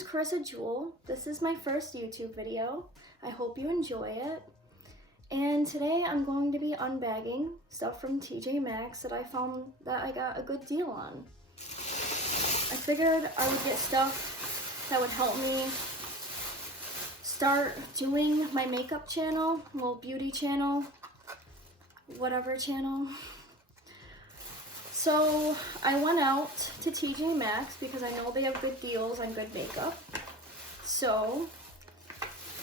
name's Carissa Jewel. This is my first YouTube video. I hope you enjoy it. And today I'm going to be unbagging stuff from TJMaxx that I found that I got a good deal on. I figured I would get stuff that would help me start doing my makeup channel, well, beauty channel, whatever channel. So I went out to TJMaxx because I know they have good deals on good makeup. So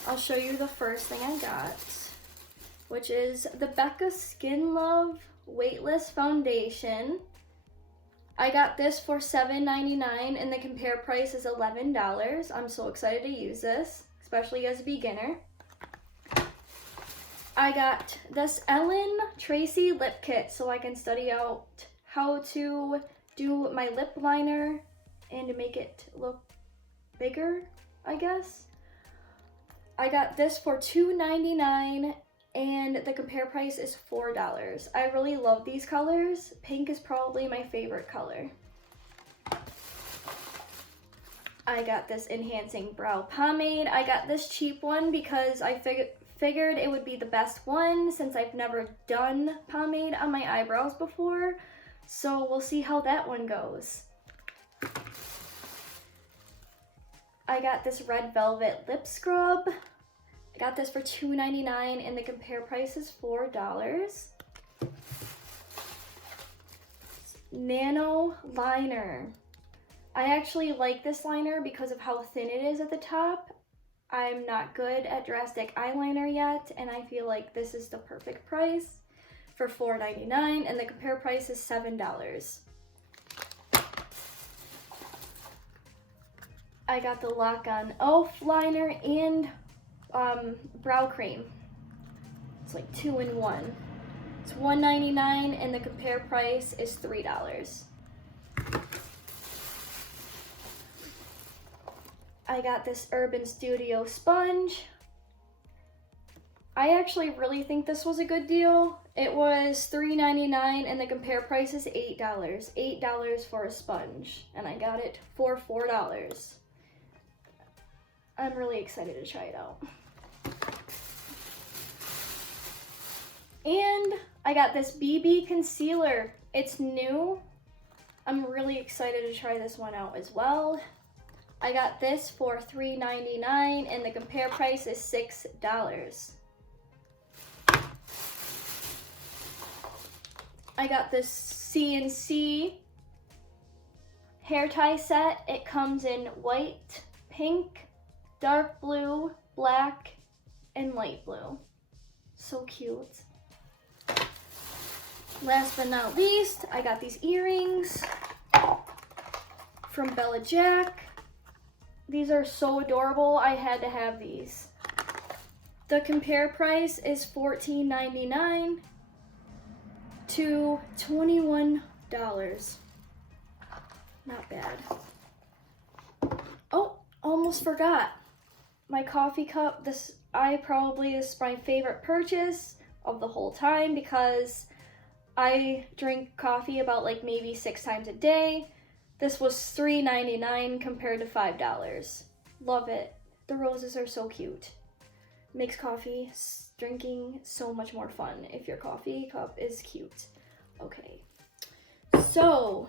I'll show you the first thing I got, which is the Becca Skin Love Weightless Foundation. I got this for $7.99 and the compare price is $11. I'm so excited to use this, especially as a beginner. I got this Tracy lip kit so I can study out how to do my lip liner and to make it look bigger, I guess. I got this for $2.99 and the compare price is $4. I really love these colors. Pink is probably my favorite color. I got this enhancing brow pomade. I got this cheap one because I figured it would be the best one since I've never done pomade on my eyebrows before. So we'll see how that one goes. I got this red velvet lip scrub. I got this for $2.99 and the compare price is $4. Nano liner. I actually like this liner because of how thin it is at the top. I'm not good at drastic eyeliner yet, and I feel like this is the perfect price for $4.99 and the compare price is $7. I got the Lock On Elf liner and brow cream. It's like 2-in-1. It's $1.99 and the compare price is $3. I got this Urban Studio sponge. I actually really think this was a good deal. It was $3.99 and the compare price is $8. $8 for a sponge, and I got it for $4. I'm really excited to try it out. And I got this BB concealer. It's new. I'm really excited to try this one out as well. I got this for $3.99 and the compare price is $6. I got this CNC hair tie set. It comes in white, pink, dark blue, black, and light blue. So cute. Last but not least, I got these earrings from Bella Jack. These are so adorable. I had to have these. The compare price is $14.99 to $21. Not bad. Oh, almost forgot. My coffee cup. This probably is my favorite purchase of the whole time because I drink coffee about like maybe 6 times a day. This was $3.99 compared to $5. Love it. The roses are so cute. Makes coffee drinking so much more fun if your coffee cup is cute. Okay, so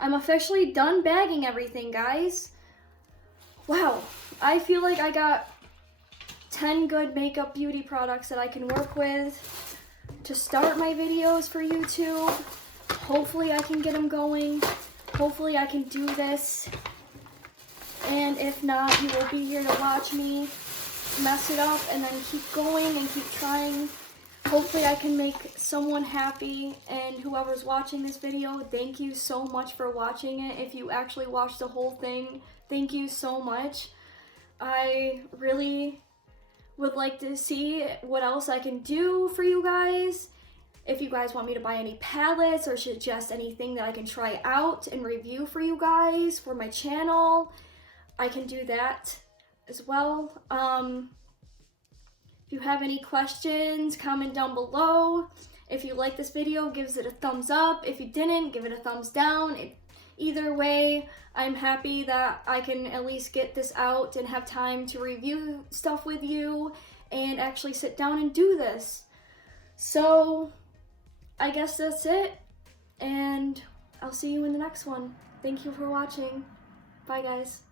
I'm officially done bagging everything, guys. Wow, I feel like I got 10 good makeup beauty products that I can work with to start my videos for YouTube. Hopefully I can get them going. Hopefully I can do this. And if not, you will be here to watch me mess it up and then keep going and keep trying. Hopefully I can make someone happy, and whoever's watching this video, thank you so much for watching it. If you actually watched the whole thing, thank you so much. I really would like to see what else I can do for you guys. If you guys want me to buy any palettes or suggest anything that I can try out and review for you guys for my channel, I can do that as well. If you have any questions, comment down below. If you like this video, give it a thumbs up. If you didn't, give it a thumbs down. either way, I'm happy that I can at least get this out and have time to review stuff with you and actually sit down and do this. So I guess that's it, and I'll see you in the next one. Thank you for watching. Bye guys.